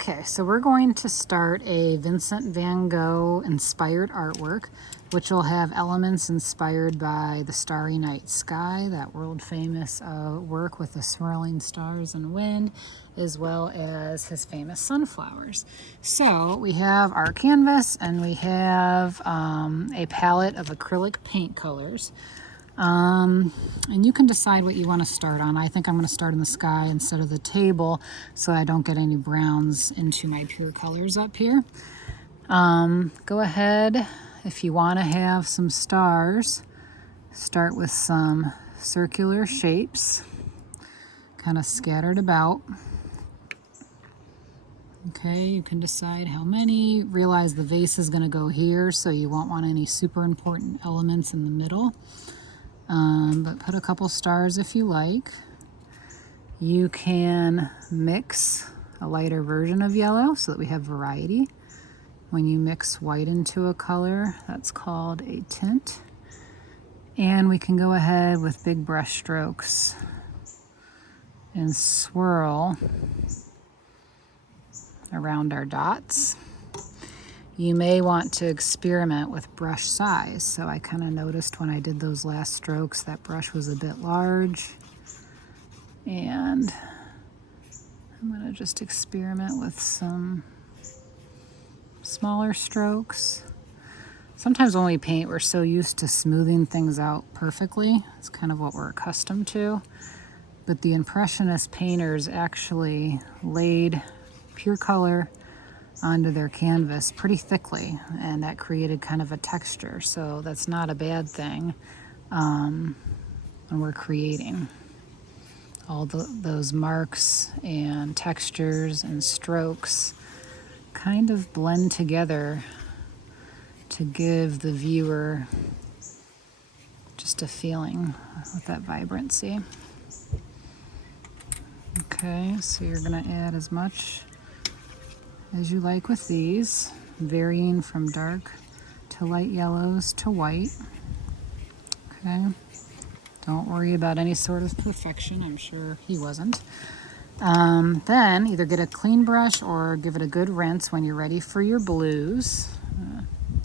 Okay, so we're going to start a Vincent van Gogh inspired artwork, which will have elements inspired by the Starry Night Sky, that world famous work with the swirling stars and wind, as well as his famous sunflowers. So we have our canvas and we have a palette of acrylic paint colors. And you can decide what you want to start on. I think I'm going to start in the sky instead of the table so I don't get any browns into my pure colors up here. Go ahead, if you want to have some stars, start with some circular shapes, kind of scattered about. Okay, you can decide how many. Realize the vase is going to go here, so you won't want any super important elements in the middle. But put a couple stars if you like. You can mix a lighter version of yellow so that we have variety. When you mix white into a color, that's called a tint. And we can go ahead with big brush strokes and swirl around our dots. You may want to experiment with brush size. So I kind of noticed when I did those last strokes that brush was a bit large. And I'm going to just experiment with some smaller strokes. Sometimes when we paint, we're so used to smoothing things out perfectly. It's kind of what we're accustomed to. But the Impressionist painters actually laid pure color onto their canvas pretty thickly, and that created kind of a texture. So that's not a bad thing when we're creating. All those marks and textures and strokes kind of blend together to give the viewer just a feeling with that vibrancy. Okay, so you're going to add as much as you like with these, varying from dark to light yellows to white. Okay, don't worry about any sort of perfection. I'm sure he wasn't. Then either get a clean brush or give it a good rinse when you're ready for your blues.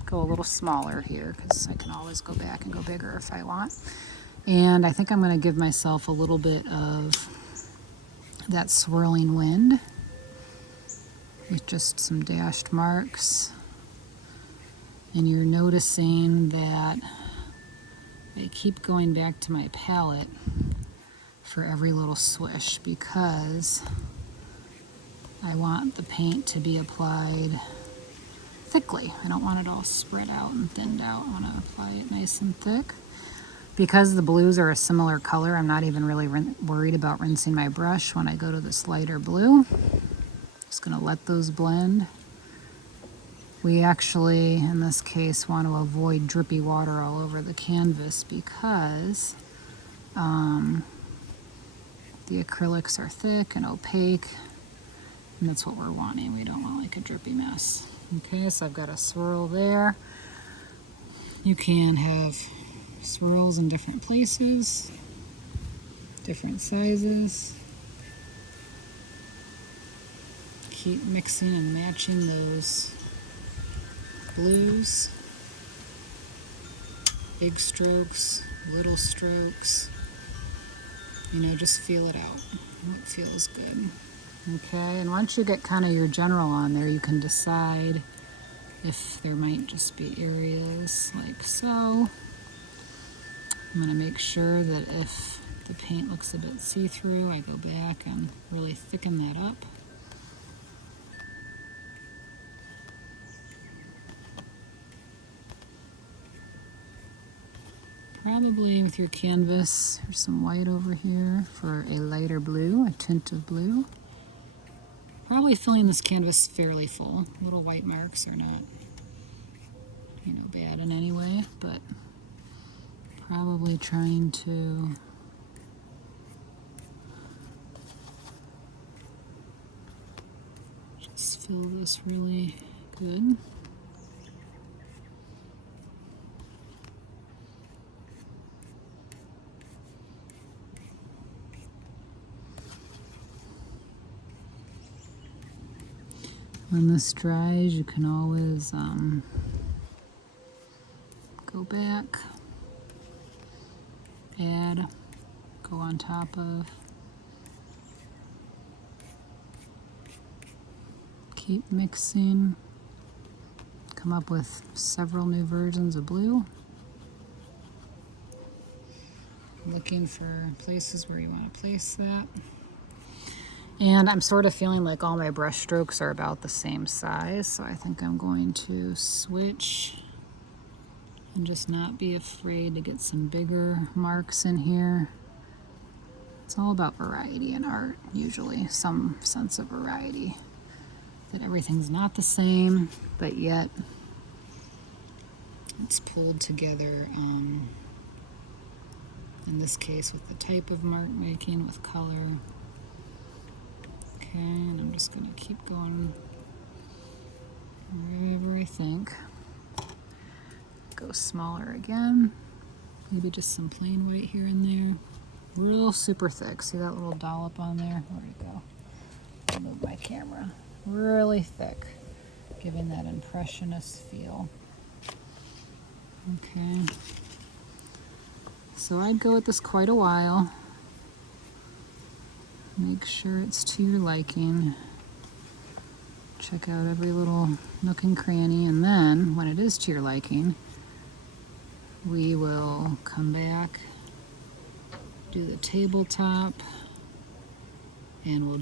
Go a little smaller here because I can always go back and go bigger if I want. And I think I'm going to give myself a little bit of that swirling wind with just some dashed marks. And you're noticing that I keep going back to my palette for every little swish because I want the paint to be applied thickly. I don't want it all spread out and thinned out. I want to apply it nice and thick. Because the blues are a similar color, I'm not even really worried about rinsing my brush when I go to this lighter blue. Just going to let those blend. We actually, in this case, want to avoid drippy water all over the canvas because the acrylics are thick and opaque, and that's what we're wanting. We don't want like a drippy mess. Okay, so I've got a swirl there. You can have swirls in different places, different sizes. Keep mixing and matching those blues. Big strokes, little strokes. You know, just feel it out. What feels good. Okay, and once you get kind of your general on there, you can decide if there might just be areas like so. I'm going to make sure that if the paint looks a bit see-through, I go back and really thicken that up. Probably with your canvas, there's some white over here for a lighter blue, a tint of blue. Probably filling this canvas fairly full. Little white marks are not, bad in any way, but probably trying to just fill this really good. When this dries, you can always go back, add, go on top of, keep mixing, come up with several new versions of blue. Looking for places where you want to place that. And I'm sort of feeling like all my brush strokes are about the same size, so I think I'm going to switch and just not be afraid to get some bigger marks in here. It's all about variety in art, usually, some sense of variety. That everything's not the same, but yet it's pulled together, in this case with the type of mark making, with color. Okay, and I'm just going to keep going wherever I think. Go smaller again. Maybe just some plain white here and there. Real super thick. See that little dollop on there? Where'd it go? I'll move my camera. Really thick, giving that impressionist feel. Okay. So I'd go with this quite a while. Make sure it's to your liking. Check out every little nook and cranny, and then when it is to your liking, we will come back, do the tabletop, and we'll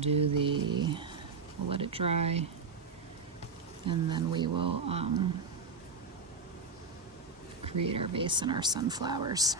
let it dry, and then we will create our vase and our sunflowers.